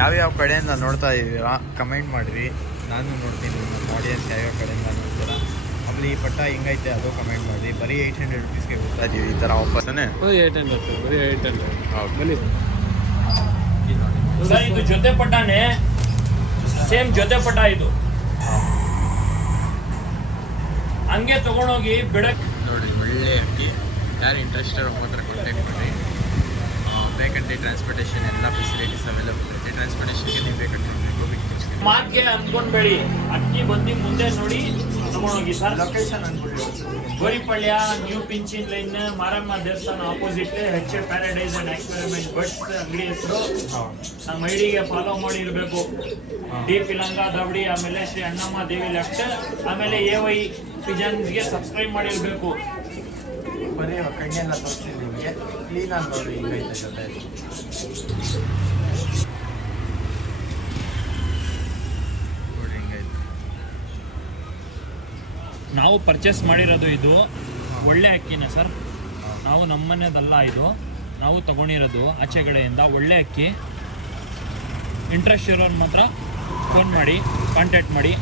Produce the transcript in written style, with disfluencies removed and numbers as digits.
ಯಾವ್ಯಾವ ಕಡೆಯಿಂದ ನೋಡ್ತಾ ಇದ್ದೀರಾ ಕಮೆಂಟ್ ಮಾಡಿರಿ, ನಾನು ನೋಡ್ತೀನಿ ನಮ್ಮ ಆಡಿಯನ್ಸ್ ಯಾವ್ಯಾವ ಕಡೆಯಿಂದ ನೋಡ್ತೀರಾ. ಆಮೇಲೆ ಈ ಪಟ್ಟ ಹಿಂಗೈತೆ ಅದು ಕಮೆಂಟ್ ಮಾಡಿ. ಬರೀ 800 ರುಪೀಸ್ಗೆ ಕೊಡ್ತಾ ಇದೀವಿ ಈ ಥರ ಆಫರ್ಸನ್ನೇ. 800 ಬರೀ 800. ಹೌದು ಬನ್ನಿ ಸರ್, ಇದು ಜೊತೆ ಪಟಾನೆ, ಸೇಮ್ ಜೊತೆ ಪಟ ಇದು. ಹಂಗೆ ತಗೊಂಡೋಗಿ ಬಿಡಕ್ಕೆ ನೋಡಿ, ಒಳ್ಳೆ ಅಕ್ಕಿ. ಯಾರು ಇಂಟ್ರೆಸ್ಟೆಡ್ ಮಾತ್ರ ಕಾಂಟ್ಯಾಕ್ಟ್ ಮಾಡಿ. ಬೇಕಂటే ಟ್ರಾನ್ಸ್ಪೋರ್ಟೇಷನ್ ಎಲ್ಲ ಫೆಸಿಲಿಟೀಸ್ ಅವೈಲೇಬಲ್ ಐತೆ. ಟ್ರಾನ್ಸ್ಪೋರ್ಟೇಷನ್ಗೆ ನೀವು ಬೇಕಂటే ಮಾರ್ಕ್ಗೆ ಅಂದ್ಕೊಂಡ್ಬೇಡಿ, ಅಕ್ಕಿ ಬಂದು ಮುಂದೆ ನೋಡಿ ತಗೊಂಡೋಗಿ ಸರ್. ಲೊಕೇಶನ್ ಅಂದ್ಬಿಟ್ಟು ಗೋರಿಪಳ್ಯ ನ್ಯೂ ಪಿಂಚಿನ್ ಲೈನ್ ಮಾರಮ್ಮ ದೇವಸ್ಥಾನ opposite HA paradise and experiment bus ಅಂಗಡಿ ಹೆಸರು. ನಮ್ಮ ಐಡಿಗೆ ಫಾಲೋ ಮಾಡಿ ಇರಬೇಕು. ಡಿ ಪಿಲಂಗ ದವಡಿ, ಆಮೇಲೆ ಶ್ರೀ ಅಣ್ಣಮ್ಮ ದೇವಿ ಲೆಫ್ಟ್, ಆಮೇಲೆ AY ಪಿಜನ್ಸ್ಗೆ ಸಬ್ಸ್ಕ್ರೈಬ್ ಮಾಡಿರಬೇಕು. ಬರೀ ಕಣ್ಣೆಲ್ಲ ತೋರಿಸ್ತೀನಿ ನಿಮಗೆ. ಕ್ಲೀನಾಗಿ ನೋಡಿ ಹಿಂಗೈತೆ ಜೊತೆ. ನೋಡಿ ಹಿಂಗೈತೆ. ನಾವು ಪರ್ಚೇಸ್ ಮಾಡಿರೋದು ಇದು ಒಳ್ಳೆ ಅಕ್ಕಿನ ಸರ್. ನಾವು ನಮ್ಮನೇದಲ್ಲ ಇದು, ನಾವು ತಗೊಂಡಿರೋದು ಆಚೆ ಕಡೆಯಿಂದ. ಒಳ್ಳೆ ಅಕ್ಕಿ. ಇಂಟ್ರೆಸ್ಟ್ ಇರೋರು ಮಾತ್ರ ಫೋನ್ ಮಾಡಿ, ಕಾಂಟ್ಯಾಕ್ಟ್ ಮಾಡಿ.